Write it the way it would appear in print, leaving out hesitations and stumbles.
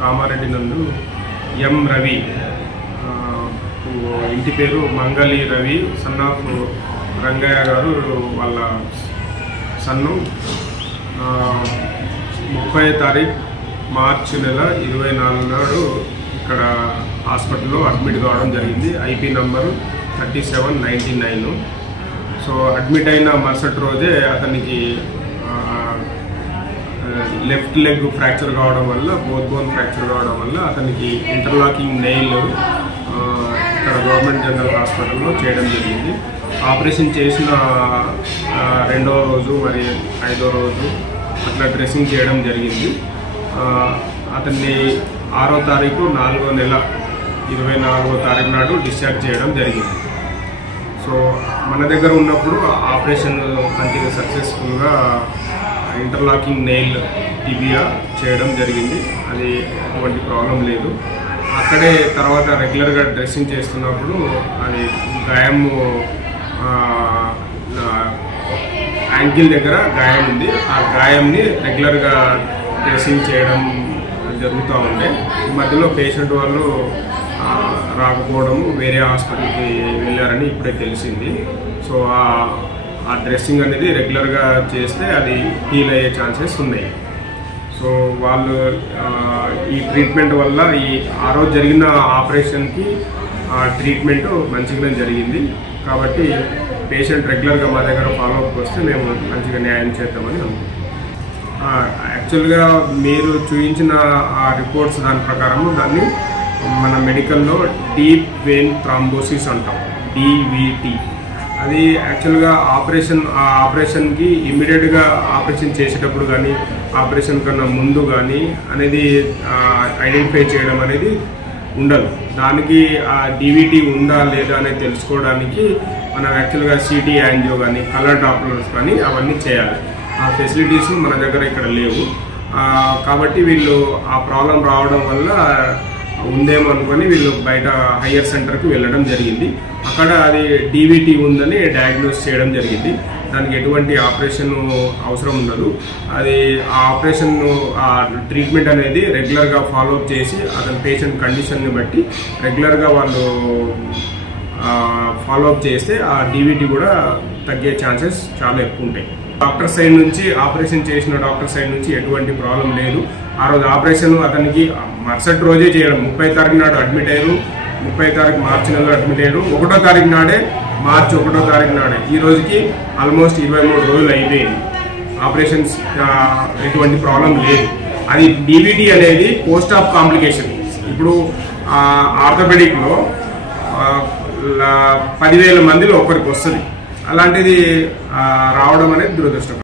కామారెడ్డి నందు ఎం రవి ఇంటి పేరు మంగళి రవి సన్ ఆఫ్ రంగయ్య గారు వాళ్ళ సన్ను 30 తారీఖు మార్చి నెల 24 నాడు ఇక్కడ హాస్పిటల్లో అడ్మిట్ కావడం జరిగింది. IP number 3799. సో అడ్మిట్ అయిన మరుసటి రోజే అతనికి లెఫ్ట్ లెగ్ ఫ్రాక్చర్ కావడం వల్ల, బోత్ బోన్ ఫ్రాక్చర్ కావడం వల్ల అతనికి ఇంటర్లాకింగ్ నెయిల్ ఇక్కడ గవర్నమెంట్ జనరల్ హాస్పిటల్లో చేయడం జరిగింది. ఆపరేషన్ చేసిన 2వ రోజు మరి 5వ రోజు అట్లా డ్రెస్సింగ్ చేయడం జరిగింది. అతన్ని 6వ తారీఖు 4వ నెల 24వ తారీఖు నాడు డిశ్చార్జ్ చేయడం జరిగింది. సో మన దగ్గర ఉన్నప్పుడు ఆపరేషన్ మంచిగా సక్సెస్ఫుల్గా ఇంటర్లాకింగ్ నెయిల్ టిబియా చేయడం జరిగింది. అది ఎటువంటి ప్రాబ్లం లేదు. అక్కడే తర్వాత రెగ్యులర్గా డ్రెస్సింగ్ చేస్తున్నప్పుడు అది గాయము యాంకిల్ దగ్గర గాయం ఉంది. ఆ గాయంని రెగ్యులర్గా డ్రెస్సింగ్ చేయడం జరుగుతూ ఉండే. ఈ మధ్యలో పేషెంట్ వాళ్ళు రాకపోవడము, వేరే హాస్పిటల్కి వెళ్ళారని ఇప్పుడే తెలిసింది. సో ఆ డ్రెస్సింగ్ అనేది రెగ్యులర్గా చేస్తే అది హీల్ అయ్యే ఛాన్సెస్ ఉన్నాయి. సో వాళ్ళు ఈ ట్రీట్మెంట్ వల్ల ఆ రోజు జరిగిన ఆపరేషన్కి ట్రీట్మెంట్ మంచిగానే జరిగింది. కాబట్టి పేషెంట్ రెగ్యులర్గా మా దగ్గర ఫాలోఅప్ వస్తే మేము మంచిగా న్యాయం చేద్దామని అనుకుంటున్నాం. యాక్చువల్గా మీరు చూపించిన ఆ రిపోర్ట్స్ దాని ప్రకారము దాన్ని మన మెడికల్లో డీప్ వెయిన్ థ్రాంబోసిస్ అంటాం, డివిటి. అది యాక్చువల్గా ఆపరేషన్కి ఇమ్మీడియట్గా ఆపరేషన్ చేసేటప్పుడు కానీ ఆపరేషన్ కన్నా ముందు కానీ అనేది ఐడెంటిఫై చేయడం అనేది ఉండదు. దానికి ఆ డివిటి ఉందా లేదా అనేది తెలుసుకోవడానికి మనం యాక్చువల్గా సిటీ యాంజియో కానీ కలర్ డాప్లర్స్ కానీ అవన్నీ చేయాలి. ఆ ఫెసిలిటీస్ మన దగ్గర ఇక్కడ లేవు. కాబట్టి వీళ్ళు ఆ ప్రాబ్లం రావడం వల్ల ఉందేమో అనుకొని వీళ్ళు బయట హయ్యర్ సెంటర్కి వెళ్ళడం జరిగింది. అక్కడ అది డివిటి ఉందని డయాగ్నోస్ చేయడం జరిగింది. దానికి ఎటువంటి ఆపరేషన్ అవసరం ఉండదు. అది ఆ ఆపరేషన్ ట్రీట్మెంట్ అనేది రెగ్యులర్గా ఫాలోఅప్ చేసి అతని పేషెంట్ కండిషన్ని బట్టి రెగ్యులర్గా వాళ్ళు ఫాలోఅప్ చేస్తే ఆ డివిటి కూడా తగ్గే ఛాన్సెస్ చాలా ఎక్కువ ఉంటాయి. డాక్టర్ సైడ్ నుంచి, ఆపరేషన్ చేసిన డాక్టర్ సైడ్ నుంచి ఎటువంటి ప్రాబ్లం లేదు. ఆ రోజు ఆపరేషన్ అతనికి మరుసటి రోజే చేయడం. 30 తారీఖు నాడు అడ్మిట్ అయ్యారు. 30 తారీఖు మార్చి నెలలో అడ్మిట్ అయ్యారు. 1వ తారీఖు నాడే, మార్చి 1వ తారీఖు నాడే ఈ రోజుకి ఆల్మోస్ట్ 23 రోజులు అయిపోయింది. ఆపరేషన్స్ ఎటువంటి ప్రాబ్లం లేదు. అది డివిటి అనేది పోస్ట్ ఆఫ్ కాంప్లికేషన్. ఇప్పుడు ఆర్థోపెడిక్లో 10,000 మందిలో ఒకరికి వస్తుంది. అలాంటిది రావడం అనేది దురదృష్టకరం.